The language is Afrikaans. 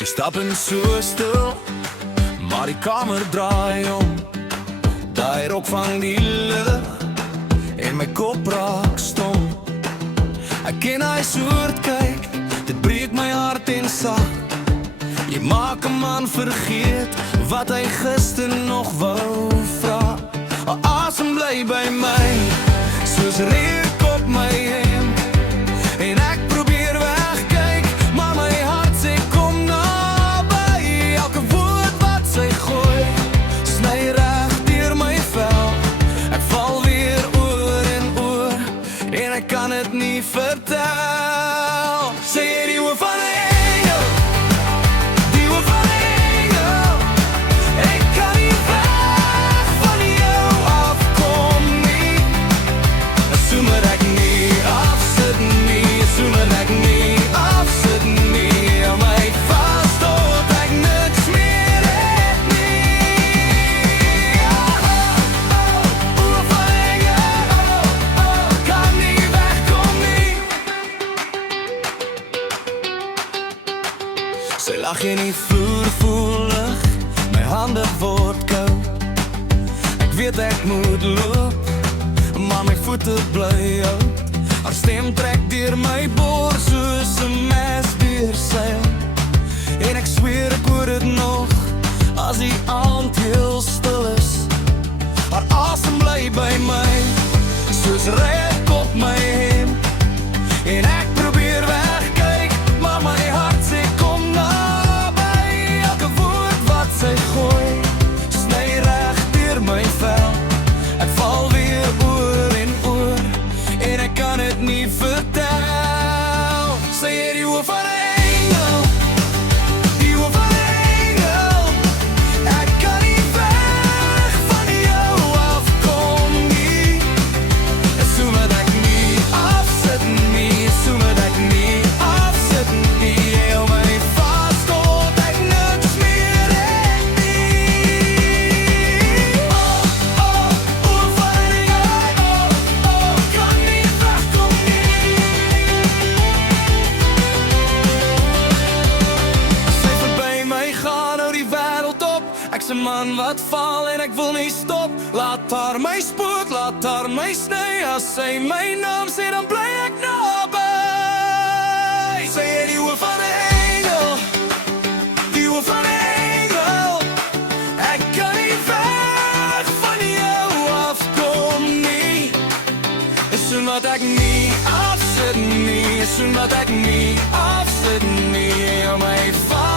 Sy stap in so stil, maar die kamer draai om. Daai rok vang die lig en my kop raak stom. Ek ken hy soort kyk, dit breek my hart en sag. Jy maak 'n man vergeet wat hy gister nog wou vra. Asem bly by my, soos reuk op my hemp. En ek probeer wegkyk, maar my hart sê kom naby. Elke woord wat sy gooi, sny reg deur my vel. Ek val weer oor en oor, en ek kan het nie vertel. Sy het die oor van 'n engel, die oor van 'n engel. Ek kan nie weg van jou afkom nie. Assume dat ek nie afsit nie, assume dat ek nie afsit nie. Hou my vas tot ek niks meer het nie. Oor van 'n engel, kan nie wegkom nie. Sy lag in die vloer voelig, my hande word koud. Ek weet ek moet loop, maar my voete bly oud. Haar stem trek deur my bors soos 'n mes deur seil. En ek sweer ek hoor dit nog, as die aand heel stil is. Haar asem bly by my, soos reuk op my hemp. En ek probeer wegkyk, maar my hart sê kom naby. Elke woord wat sy gooi, sny reg deur my vel. Ek val weer oor en oor, en ek kan het nie vertel. Sy het die oor van 'n engel, die oor van 'n engel. Ek kan nie weg van jou afkom nie. Assume dat ek nie afsit nie, assume dat ek nie afsit nie. Hou my vas tot ek niks meer het nie. Oor van 'n engel, kan nie wegkom nie. As sy verby my gaan, hou die wêreld op. Ek's 'n man wat val en ek wil nie stop. Laat haar my spook, laat haar my sny. As sy my naam sê, dan bly ek naby. Sy het die oor van 'n engel, die oor van 'n engel. Ek kan nie weg van jou afkom nie. Assume dat ek nie afsit nie, assume dat ek nie afsit nie. Hou my vas